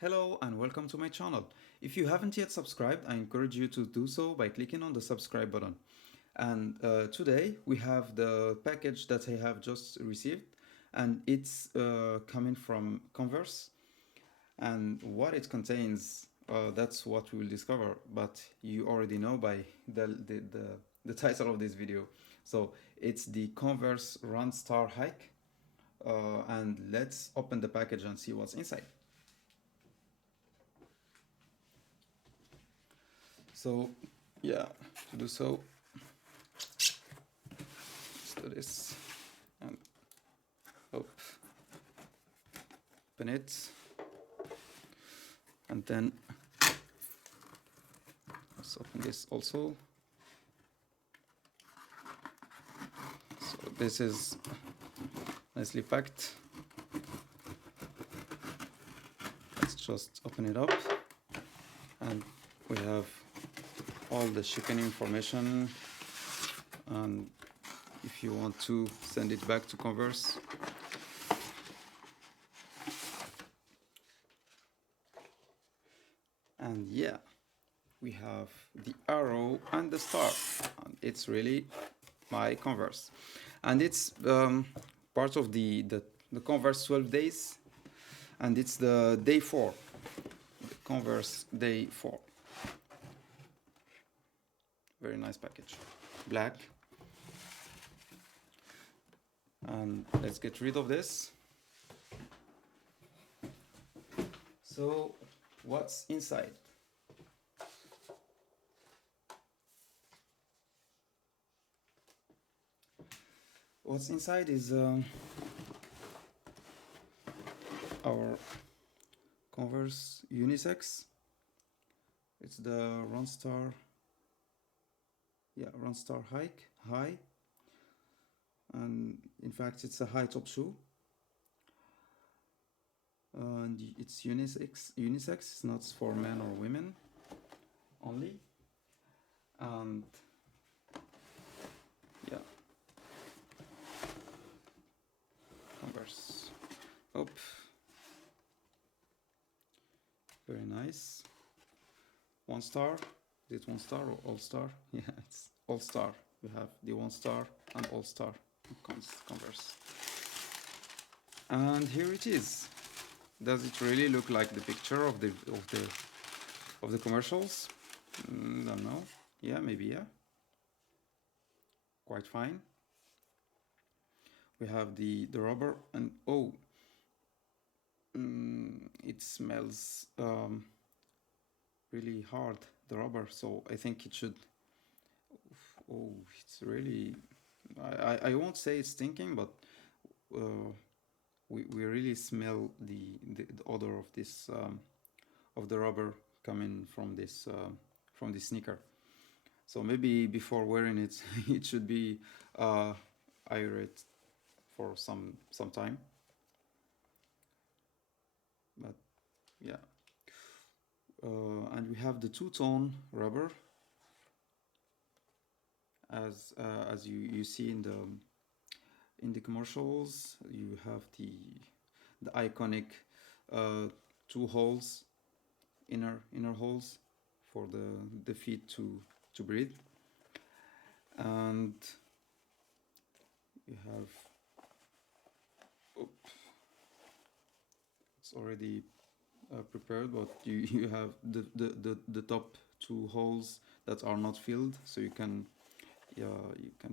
Hello and welcome to my channel. If you haven't yet subscribed, I encourage you to do so by clicking on the subscribe button. And today we have the package that I have just received, and it's coming from Converse. And what it contains, that's what we will discover, but you already know by the title of this video. So it's the Converse Run Star Hike, and let's open the package and see what's inside. So yeah, to do so, let's do this and open it, and then let's open this also. So this is nicely packed. Let's just open it up, and we have all the shipping information, and if you want to send it back to Converse, and yeah, we have the arrow and the star, and it's really my Converse, and it's part of the Converse 12 days, and it's the day 4, the Converse day 4. Very nice package, black. And let's get rid of this. So what's inside? What's inside is our Converse unisex. It's the Run Star high, and in fact it's a high top shoe, and it's unisex. It's not for men or women only, and yeah, Converse. Very nice. 1 star. Is it 1 star or all star? Yeah, it's all star. We have the 1 star and all star Converse. And here it is. Does it really look like the picture of the commercials? Don't know. Yeah, maybe, yeah. Quite fine. We have the rubber, and oh, it smells really hard, the rubber, so I think it should, oh, it's really, I won't say it's stinking, but we really smell the odor of this of the rubber coming from this sneaker. So maybe before wearing it it should be aerate for some time. But yeah, and we have the two-tone rubber, as you see in the commercials. You have the iconic 2 holes, inner holes for the feet to breathe, and you have, it's already prepared, but you have the top 2 holes that are not filled, so you can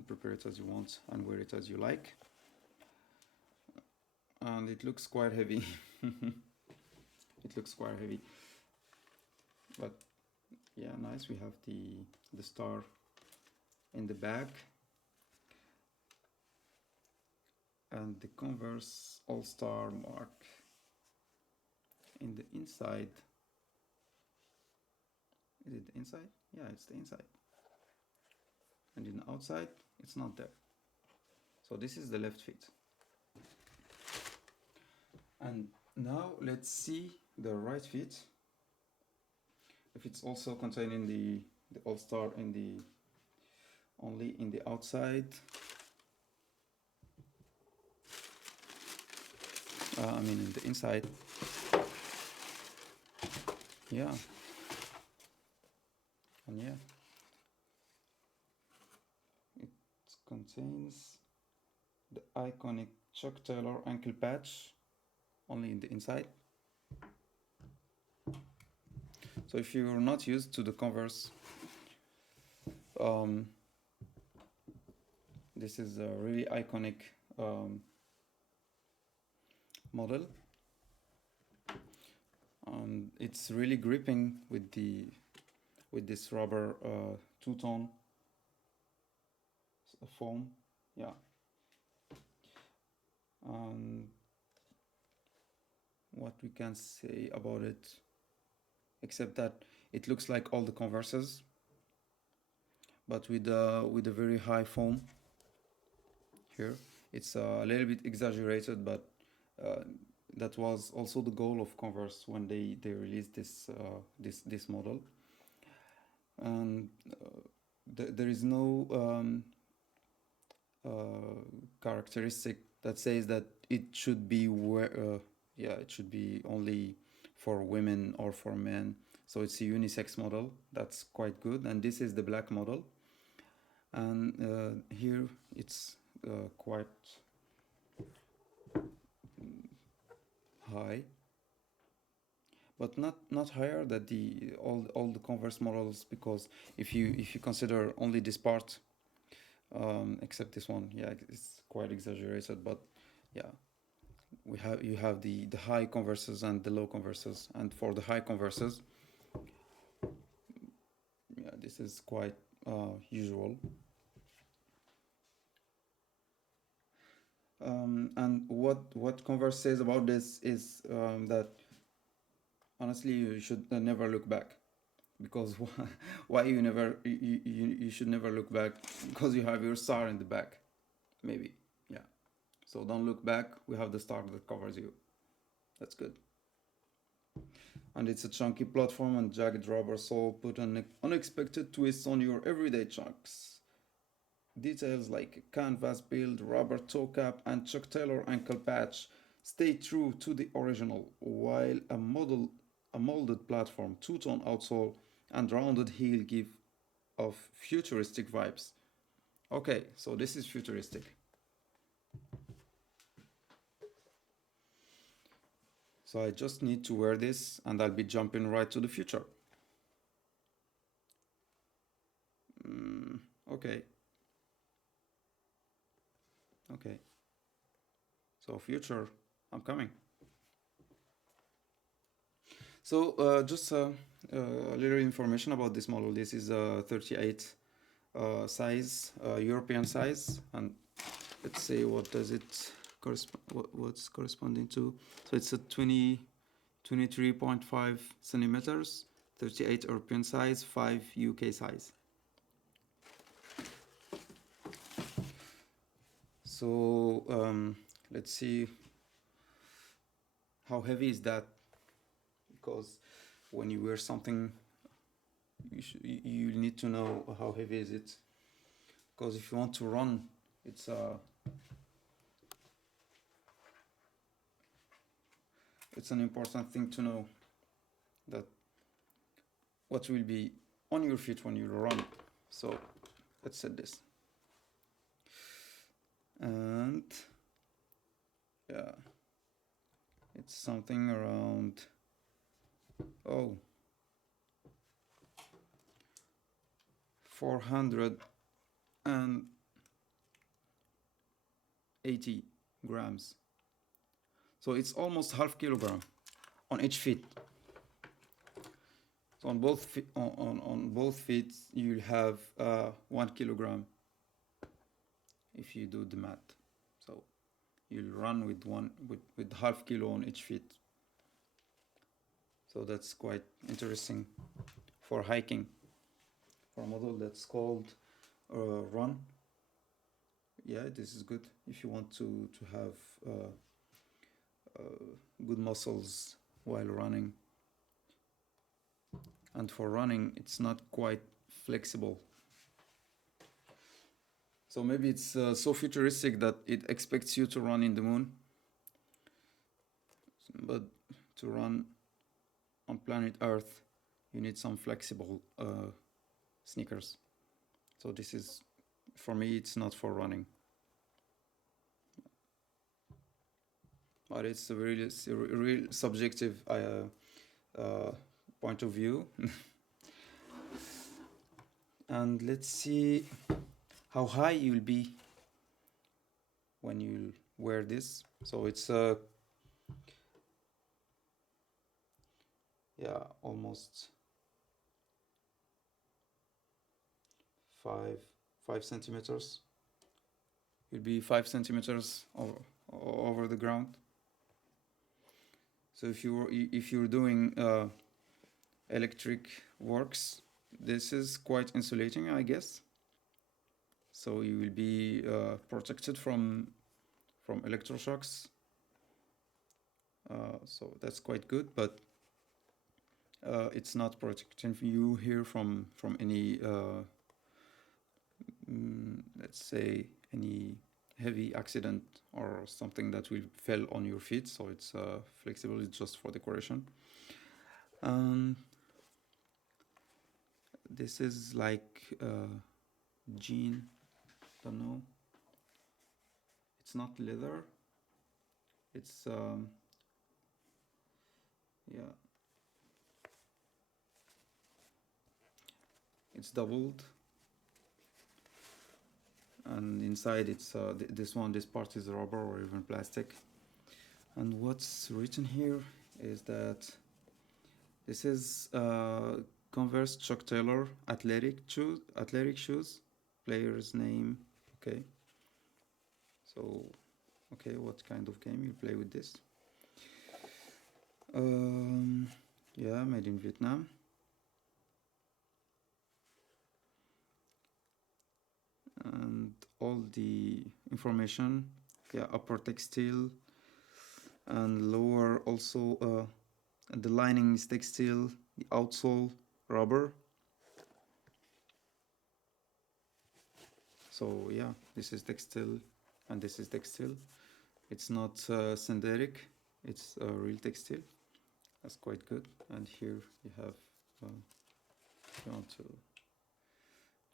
prepare it as you want and wear it as you like. And it looks quite heavy. It looks quite heavy, but yeah, nice. We have the star in the back, and the Converse All-Star mark in the inside. Is it the inside? Yeah, it's the inside. And in the outside, it's not there. So this is the left feet. And now let's see the right feet, if it's also containing the All-Star only in the outside. I mean in the inside. Yeah, and yeah, it contains the iconic Chuck Taylor ankle patch only in the inside. So if you're not used to the Converse, um, this is a really iconic model. It's really gripping with this rubber two-tone foam. Yeah. What we can say about it, except that it looks like all the Converses, but with a very high foam here. It's a little bit exaggerated, but uh, that was also the goal of Converse when they released this model. And there is no characteristic that says that it should be it should be only for women or for men. So it's a unisex model. That's quite good. And this is the black model. And here it's quite high, but not higher than all the Converse models, because if you consider only this part, except this one, yeah, it's quite exaggerated. But yeah, you have the high Converses and the low Converses, and for the high Converses, yeah, this is quite usual. And what Converse says about this is that honestly you should never look back, because why you should never look back? Because you have your star in the back, maybe. Yeah, so don't look back. We have the star that covers you. That's good. And it's a chunky platform and jagged rubber sole put an unexpected twist on your everyday chunks. Details like canvas build, rubber toe cap, and Chuck Taylor ankle patch stay true to the original, while a molded platform, two-tone outsole, and rounded heel give off futuristic vibes. Okay, so this is futuristic. So I just need to wear this and I'll be jumping right to the future. Okay. Okay. So future, I'm coming. So just a little information about this model. This is a 38 size, European size, and let's say what does it what's corresponding to. So it's a 23.5 centimeters, 38 European size, 5 UK size. So let's see how heavy is that, because when you wear something you need to know how heavy is it, because if you want to run, it's an important thing to know that what will be on your feet when you run. So let's set this, and yeah, it's something around 480 grams. So it's almost half kilogram on each feet. So on both feet you'll have 1 kilogram if you do the math. So you'll run with half kilo on each feet. So that's quite interesting for hiking, for a model that's called Run. Yeah, this is good if you want to have good muscles while running. And for running, it's not quite flexible. So maybe it's so futuristic that it expects you to run in the moon, but to run on planet Earth, you need some flexible sneakers. So this is, for me, it's not for running, but it's a real subjective point of view. And let's see how high you'll be when you wear this. So it's yeah, almost 5 centimeters. You'll be 5 centimeters over the ground. So if you're doing electric works, this is quite insulating, I guess. So you will be protected from electroshocks. So that's quite good, but it's not protecting you here from any let's say any heavy accident or something that will fell on your feet. So it's flexible, it's just for decoration. This is like jean, don't know, it's not leather, it's yeah, it's doubled, and inside it's this part is rubber or even plastic. And what's written here is that this is Converse Chuck Taylor athletic shoes, player's name. Okay, so okay, what kind of game you play with this? Yeah, made in Vietnam. And all the information, yeah, upper textile and lower also the lining is textile, the outsole rubber. So yeah, this is textile and this is textile. It's not synthetic, it's real textile. That's quite good. And here you have if you want to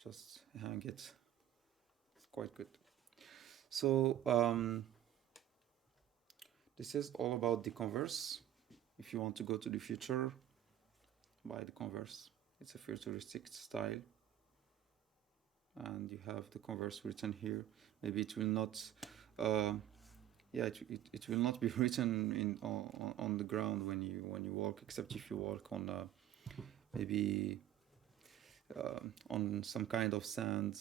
just hang it, it's quite good. So this is all about the Converse. If you want to go to the future, buy the Converse. It's a futuristic style, and you have the Converse written here. Maybe it will not yeah, it will not be written on the ground when you walk, except if you walk on maybe on some kind of sand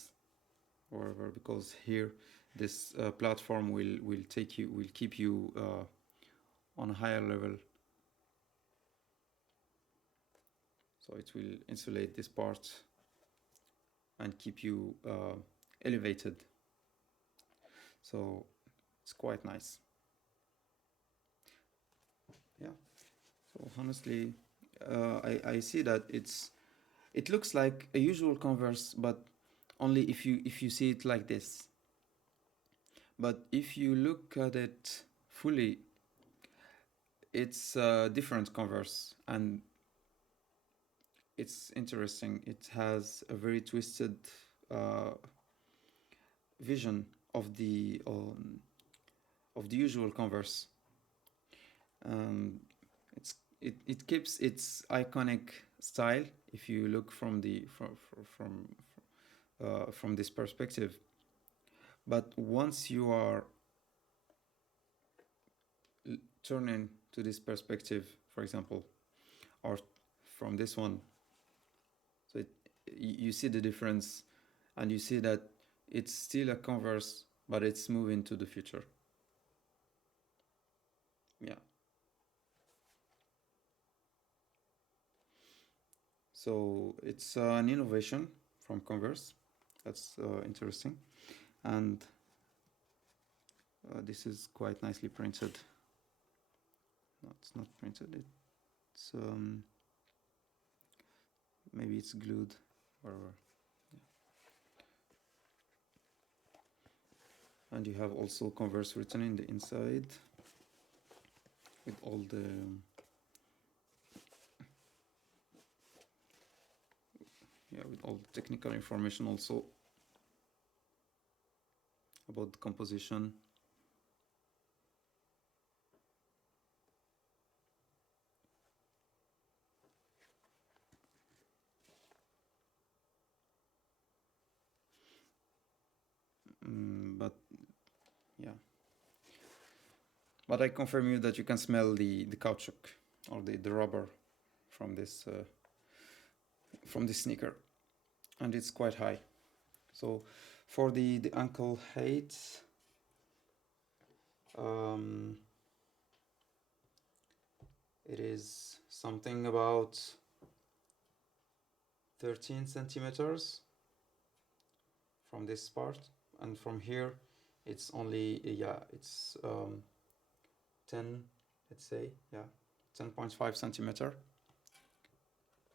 or whatever, because here this platform will keep you on a higher level, so it will insulate this part and keep you elevated. So it's quite nice. Yeah. So honestly, I see that it looks like a usual Converse, but only if you see it like this. But if you look at it fully, it's a different Converse, and it's interesting. It has a very twisted vision of the usual Converse. It keeps its iconic style if you look from this perspective. But once you are turning to this perspective, for example, or from this one, so you see the difference, and you see that it's still a Converse, but it's moving to the future. Yeah. So it's an innovation from Converse. That's interesting. And this is quite nicely printed. No, it's not printed. It's maybe it's glued or yeah. And you have also Converse written in the inside with all the yeah, with all the technical information also about the composition. But yeah, but I confirm you that you can smell the caoutchouc or the rubber from this sneaker, and it's quite high. So for the ankle height, it is something about 13 centimeters from this part, and from here it's only, yeah, it's 10, let's say, yeah, 10.5 centimeter.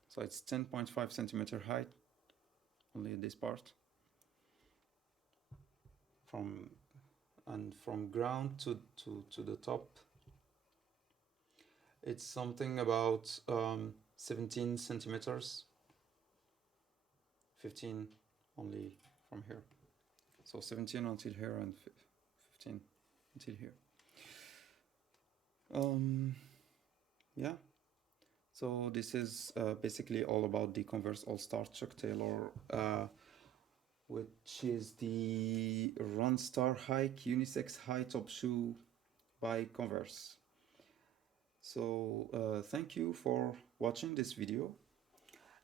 So it's 10.5 centimeter height, only this part. From ground to the top, it's something about 17 centimeters, 15 only from here. So 17 until here and 15 until here. Yeah. So this is basically all about the Converse All-Star Chuck Taylor, which is the Run Star Hike unisex high top shoe by Converse. So thank you for watching this video,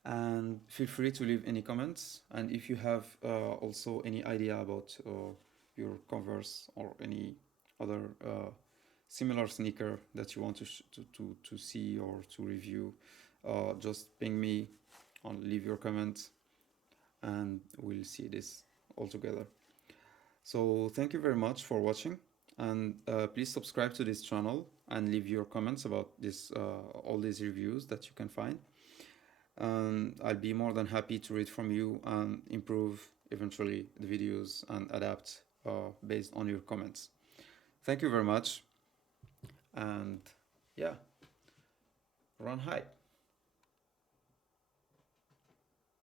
and feel free to leave any comments, and if you have also any idea about your Converse or any other similar sneaker that you want to see or to review, just ping me or leave your comment, and we'll see this all together. So thank you very much for watching, and please subscribe to this channel and leave your comments about this all these reviews that you can find. I'll be more than happy to read from you and improve eventually the videos and adapt based on your comments. Thank you very much, and yeah, run high.